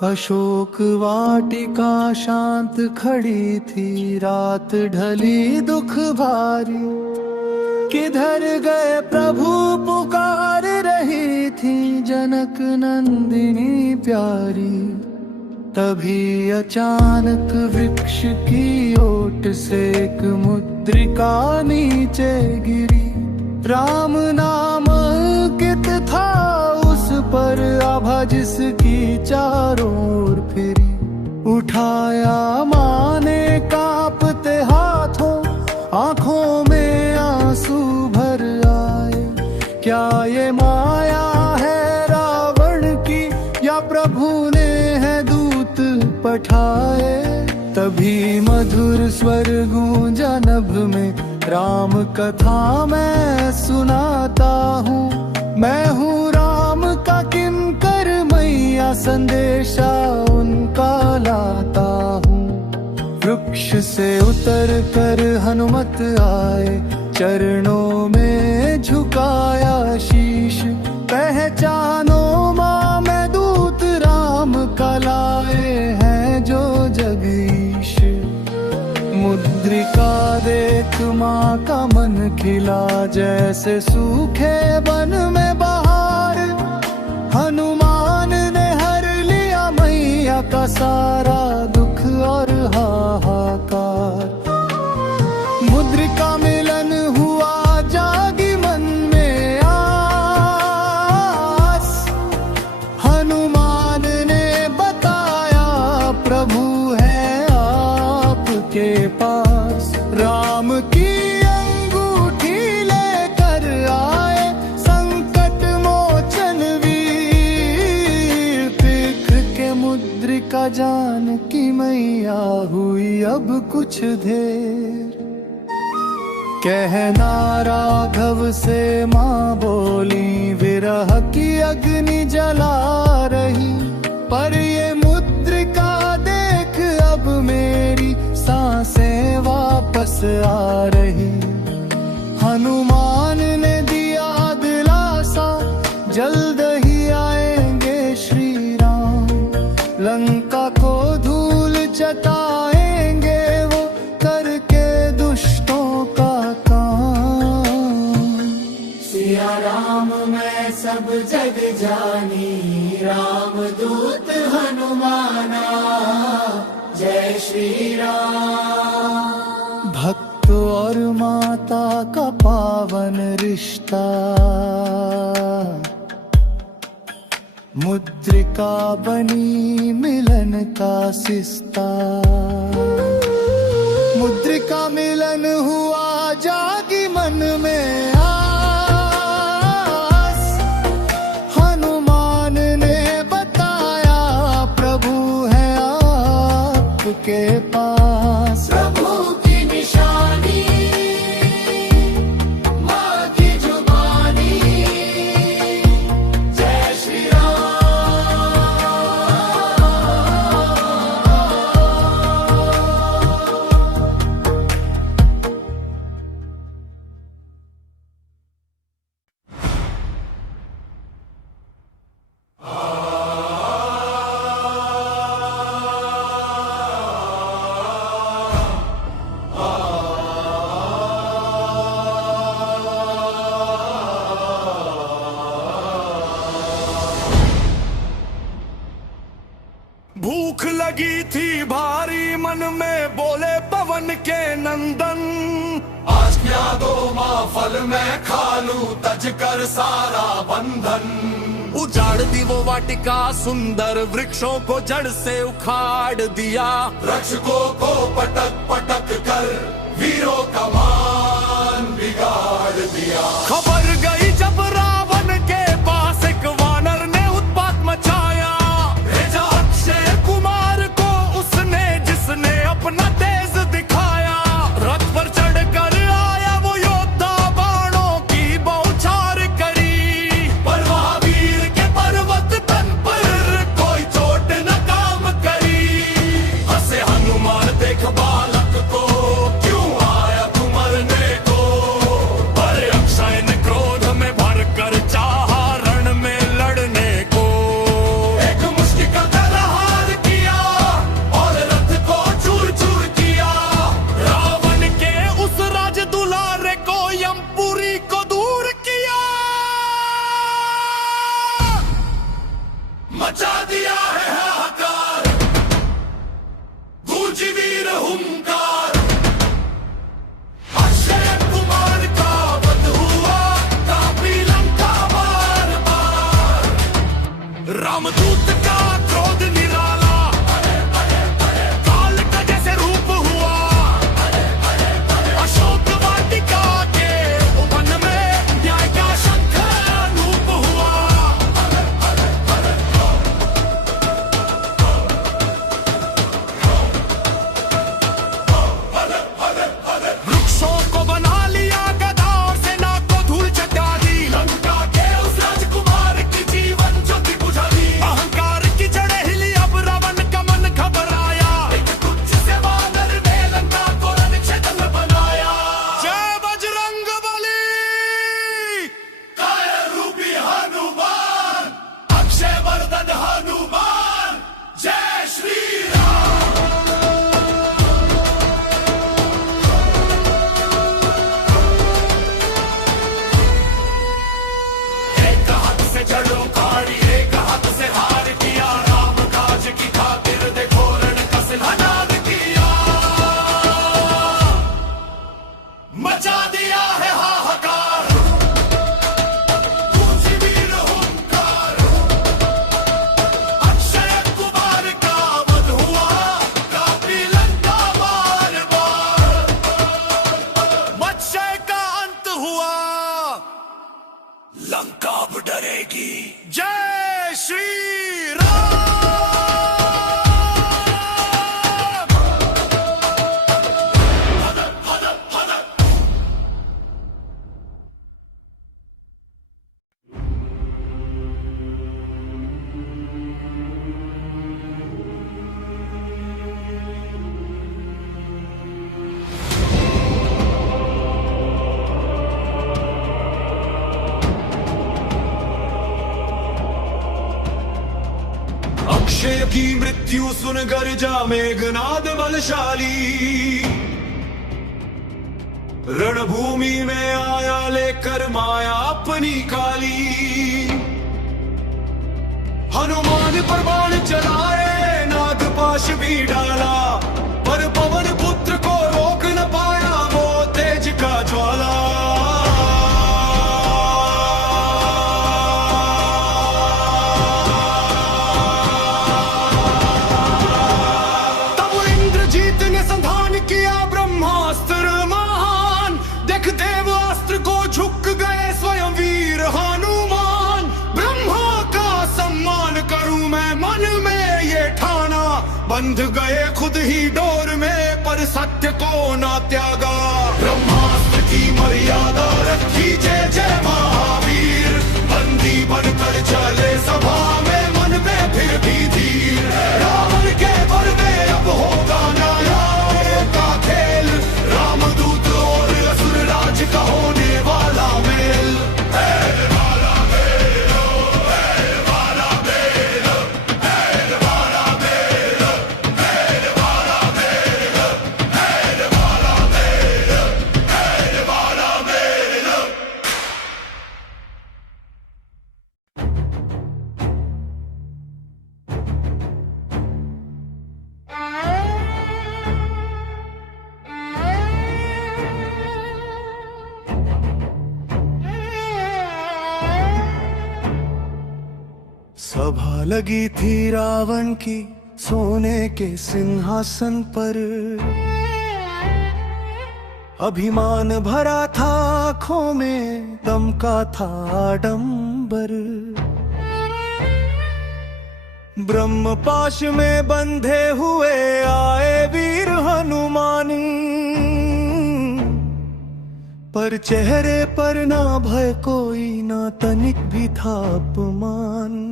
अशोक वाटिका शांत खड़ी थी, रात ढली दुख भारी। किधर गए प्रभु पुकार रही थी, जनक नंदिनी प्यारी। तभी अचानक वृक्ष की ओट से एक मुद्रिका नीचे गिरी। राम नाम अंकित था उस पर, आभा जिसकी चारों ओर फिरी। उठाया माँ ने कांपते हाथों, आंखों में आंसू भर आए। क्या ये माया है रावण की, या प्रभु ने है दूत पठाए। तभी मधुर स्वर गूंजा नभ में, राम कथा मैं सुनाता हूँ। मैं हूँ राम का किंकर, मैया संदेशा उनका लाता हूँ। वृक्ष से उतर कर हनुमत आए, चरणों में झुकाया शीश। पहचानो माँ मैं दूत राम का, लाए हैं जो जगदीश। मुद्रिका देख माँ का मन खिला, जैसे सूखे वन में बहार। हनुमान ने हर लिया मैया का सारा दुख और हाहाकार। मुद्रिका मिलन हुआ, जागी मन में आस। हनुमान ने बताया प्रभु है आपके पास। राम की अंगूठी लेकर आए, संकट मोचन वीर। देख के मुद्रिका जान की मैया हुई अब कुछ देर। कहना राघव से माँ बोली, विरह की अग्नि जला रही। पर ये मुद्रिका देख अब मेरी, सांसें वापस आ रही। हनुमान ने दिया दिलासा, जल्द ही आएंगे श्री राम। लंका को धूल चटाएंगे वो, करके दुष्टों का काम। सिया राम मैं सब जग जानी, राम दूत हनुमाना। जय श्री राम। भक्त और माता का पावन रिश्ता, मुद्रिका बनी मिलन का सिस्ता। मुद्रिका मिलन हुआ, जागी मन में आस। हनुमान ने बताया प्रभु है आपके पास। प्रभु की निशानी, माँ की जुबानी। जय श्री भूख लगी थी भारी मन में, बोले पवन के नंदन। आज क्या दो माँ फल मैं खा लूं, तज कर सारा बंधन। उजाड़ दी वो वाटिका सुंदर, वृक्षों को जड़ से उखाड़ दिया। रक्षकों को पटक पटक कर, वीरों का मान बिगाड़ दिया। खबर गई जब रावण के पास, एक वानर ने उत्पात मचाया। भेजा अक्षय कुमार को उसने, जिसने अपना तेज दिखाया। रथ पर चढ़कर आया वो योद्धा, बाणों की बौछार करी। पर महावीर के पर्वत तन पर कोई चोट न काम करी। हंसे हनुमान देख बालक को, क्यों आया तू मरने को। पर अक्षय ने क्रोध अक्षय की मृत्यु सुन गर्जा मेघनाद बलशाली, रणभूमि में आया लेकर माया अपनी काली। हनुमान पर बाण चलाए, नागपाश भी डाला, पर पवन पुत्र को रोक न पाया वो तेज का ज्वाला। तब इंद्रजीत ने संधान किया ब्रह्मास्त्र महान, देख देवास्त्र को झुक गए स्वयं वीर हनुमान। ब्रह्मा का सम्मान करूं मैं मन में ये ठाना, बंध गए खुद ही डोर में पर सत्य को ना त्यागा। ब्रह्मास्त्र की मर्यादा रखी जय जय महावीर, बंदी बनकर चले सभा में मन में फिर भी धीर। रावण के वर में अब होगा न्याय का खेल, रामदूत और असुर राज का होने वाला मेल। सभा लगी थी रावण की सोने के सिंहासन पर, अभिमान भरा था आंखों में, दमका था आडंबर। ब्रह्मपाश में बंधे हुए आए वीर हनुमानी, पर चेहरे पर ना भय कोई, ना तनिक भी था अपमान।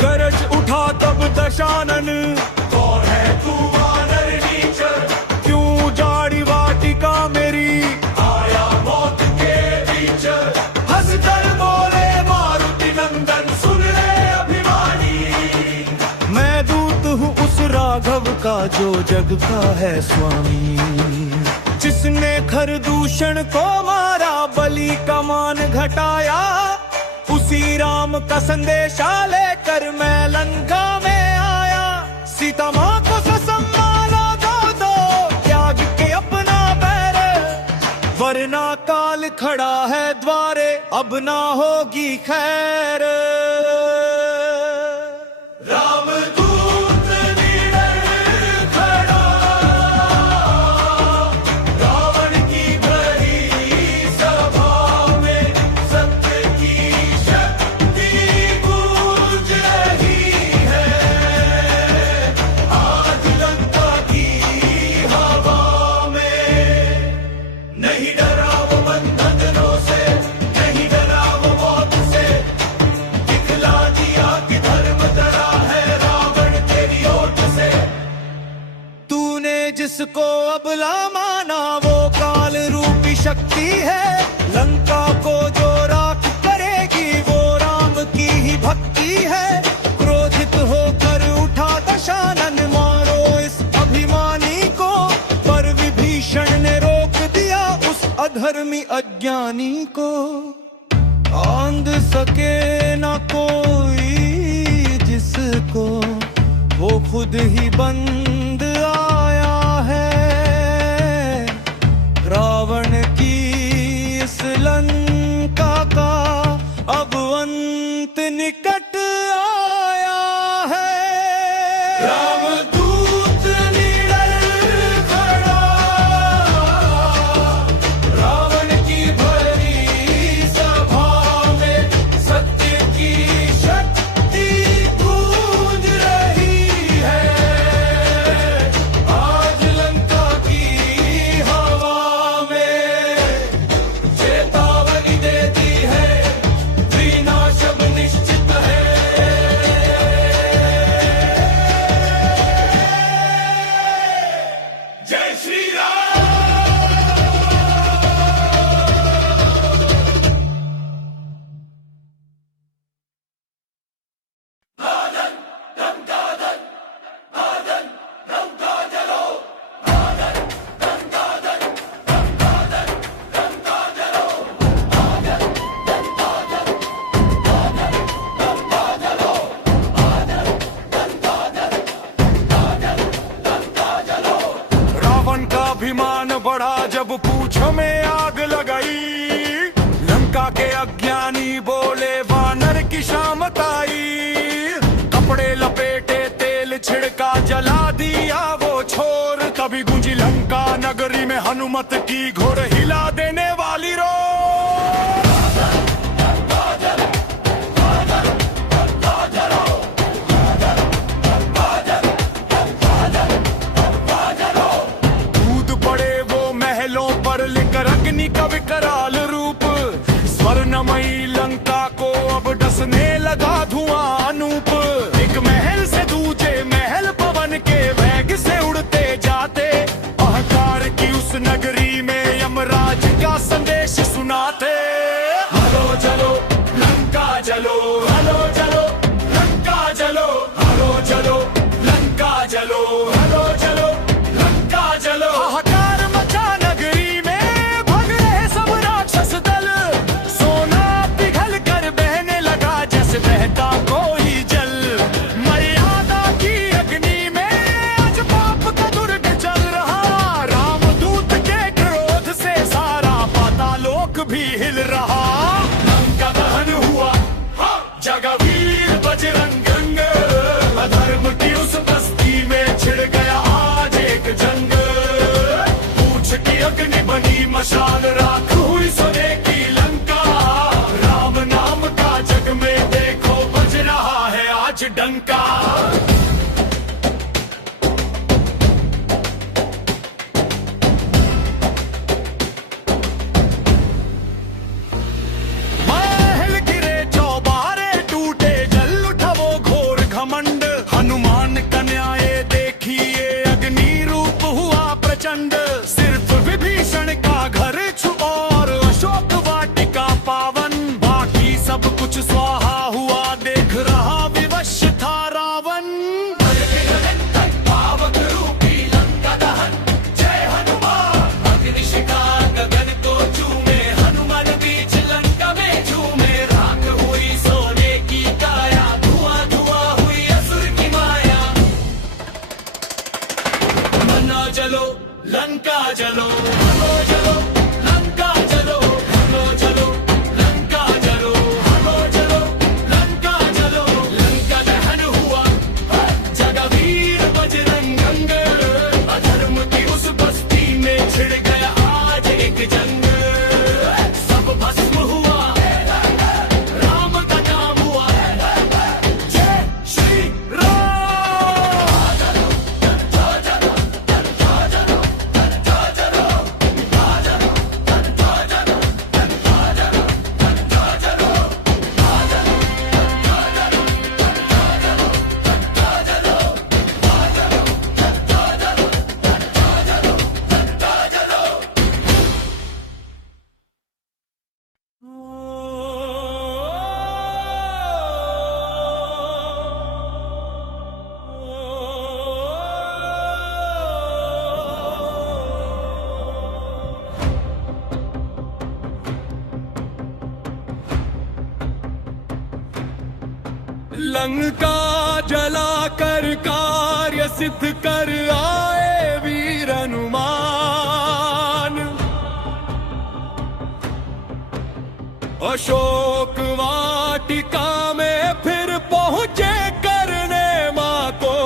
गरज उठा तब दशानन, कौन है तू वानर नीचर, क्यों जाड़ी वाटिका मेरी, आया मौत के बीच। हंसकर बोले मारुति नंदन सुन ले अभिमानी, मैं दूत हूँ उस राघव का जो जग का है स्वामी, जिसने खरदूषण को मारा बलि का मान घटाया। उसी राम का संदेशा लेकर मैं लंका में आया, सीता माँ को सम्माना दो त्याग के अपना पैर, वरना काल खड़ा है द्वारे अब ना होगी खैर। रामदूत निडर खड़ा, रावण की भरी सभा में, सत्य की शक्ति गूंज रही है। आज लंका की हवा में, नहीं डरा वो बंधनों से, नहीं डरा वो मौत से, दिखला दिया कि धर्म डरा है रावण तेरी ओट से। तूने जिसको अबला माना वो काल रूपी शक्ति है, लंका को जो राख करेगी वो राम की ही भक्ति है। क्रोधित होकर उठा दशानन, मारो इस अभिमानी को, पर विभीषण ने रोक दिया उस अधर्मी अज्ञानी को। आंध सके न कोई जिसको, वो खुद ही बंद आया है। रावण की इस लंका का अब अंत निकट आया है। रामदूत निडर खड़ा, रावण की भरी सभा में, सत्य की शक्ति गूंज रही है। बढ़ा जब पूछ में आग लगाई। लंका के अज्ञानी बोले वानर की शामत आई। कपड़े लपेटे तेल छिड़का जला दिया वो छोर। तभी गूंजी लंका नगरी में हनुमत की घोड़ हिला देने वाली रो। अग्नि का विकराल रूप स्वर्णमयी लंका को अब डसने लगा धुआं अनूप। एक महल से दूजे महल पवन के वेग से उड़ते जाते। अहंकार की उस नगरी में यमराज का संदेश सुनाते। हलो चलो लंका चलो, हलो चलो लंका चलो, हलो चलो लंका चलो, हलो चलो लंका चलो। हाहाकार मचा नगरी में, भाग रहे सब राक्षस दल। सोना पिघल कर बहने लगा जैसे बहता कोई जल। मर्यादा की अग्नि में आज पाप का दुर्ग चल रहा। रामदूत के क्रोध से सारा पातालोक भी हिल रहा। लंका दहन हुआ जगा वीर बजरंग गंग। अधर्म की उस बस्ती में छिड़ गया आज एक जंग। पूछ की अग्नि बनी मशाल, राख हुई सोने की लंका। राम नाम का जग में देखो बज रहा है आज डंका। महल गिरे चौबारे टूटे, जल उठा वो घोर घमंड। हनुमान कन्याए देखिए अग्नि रूप हुआ प्रचंड। सिर्फ विभीषण का घर छु और अशोक वाटिका पावन। बाकी सब कुछ स्वाहा हुआ देख रहा विवश था रावण। पावक रूपी लंका दहन, जय हनुमान। अग्निशिखा गगन को चूमे, हनुमान बीच लंका में झूमे। राख हुई सोने की काया, धुआं धुआं हुई असुर की माया। मना चलो लंका चलो, हलो चलो लंका चलो, हलो चलो लंका चलो, हलो चलो लंका चलो। लंका दहन हुआ जगा वीर बजरंग गंग। अधर्म की उस बस्ती में छिड़ गया आज एक जंग। सब भस्म हुआ, राम का नाम हुआ, जय श्री राम। लंका जलाकर कार्य सिद्ध कर आए वीर हनुमान। अशोक वाटिका में फिर पहुंचे करने मां को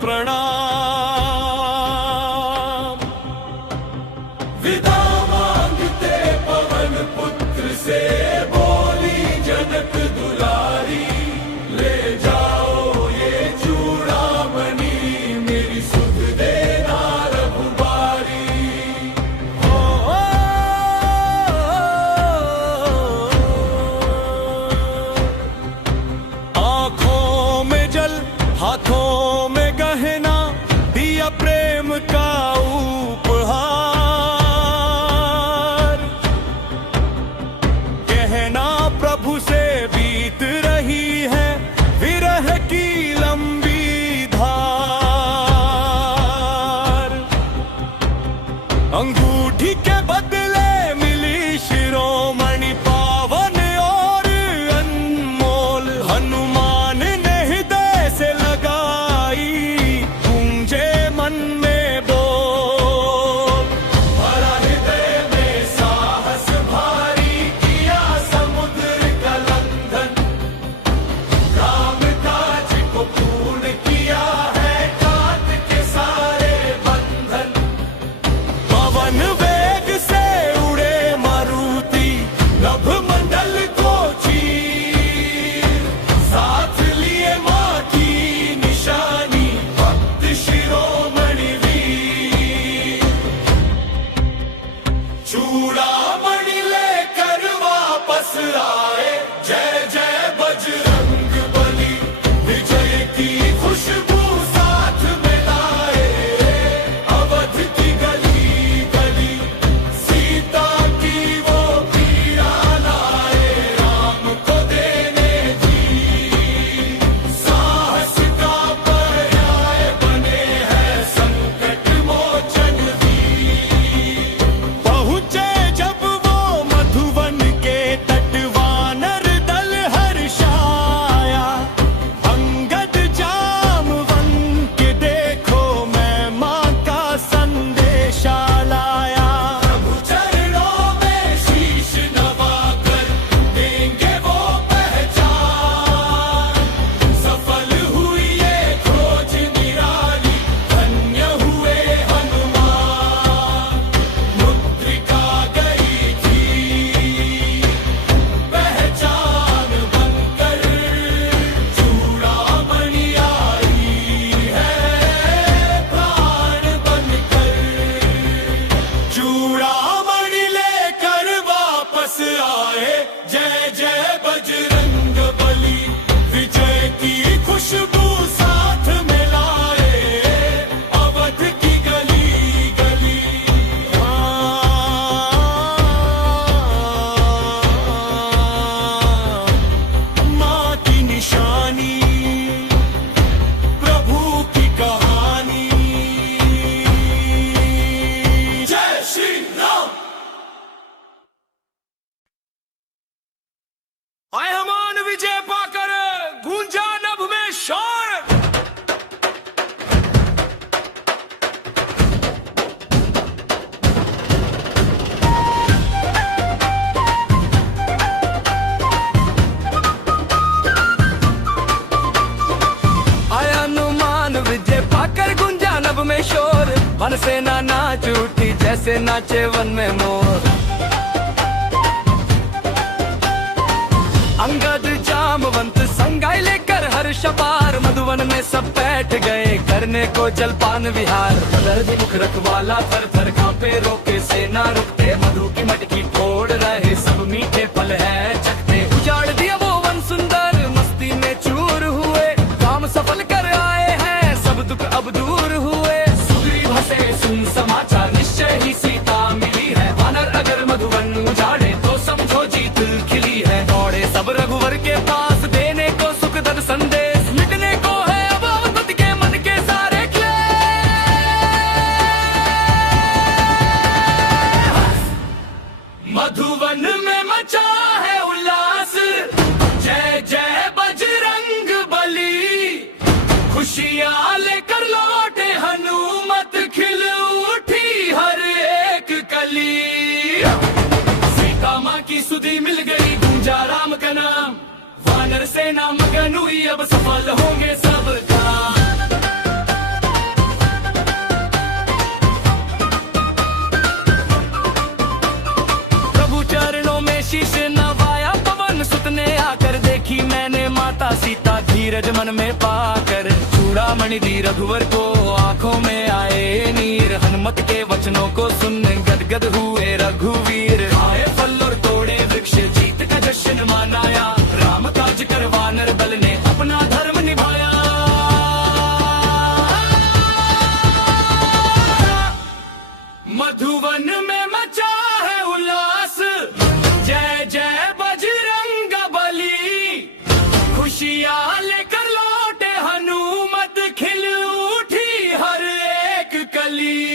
प्रणाम। विदा मांगते पवन पुत्र से बोली जनक दुलारी। ले जाओ ये चूड़ामणि, मेरी सुध देना रघुबारी। मन से ना नाच उठी जैसे नाचे वन में मोर। अंगद जामवंत संगाई लेकर हर्ष अपार, मधुवन में सब बैठ गए करने को जलपान विहार। दर्द मुख रखवाला थर थर कांपे रोके से ना रुकते, मधु की मटकी फोड़ रहे सब मीठे फल है चखते। उजाड़ दिया वो वन सुंदर मस्ती में चूर हुए, काम सफल कर आए हैं सब दुख अब दूर हुए। सुग्रीव हंसे सुन समाचार निश्चय ही सीता मिली है, वानर अगर मधुवन उजाड़े तो समझो जीत खिली है। दौड़े सब रघुवर के पास देने को सुखद संदेश, मिटने को है अब अवधूत के मन के सारे क्लेश। मधुवन में मचा है उल्लास, जय जय बजरंग बली। खुशियां लेकर लौटे हनुमत, खिल उठी हर एक कली। सीता माँ की सुधि मिल गई, गूंजा राम का नाम। वानर सेना मगन हुई, अब सफल होंगे सब काम। प्रभु चरणों में शीश नवाया पवन सुत ने आकर, देखी मैंने माता सीता धीरज मन में पाकर। चूड़ामणि दी रघुवर को आंखों में आए नीर, हनुमत के वचनों को सुन गदगद हुए रघुवीर। आए फल और तोड़े वृक्ष, जीत का जश्न मनाया, राम काज कर वानर दल ने अपना धर्म निभाया। मधुवन में मचा है उल्लास, जय जय बजरंग बली। खुशियां लेकर लौटे हनुमत, खिल उठी हर एक कली।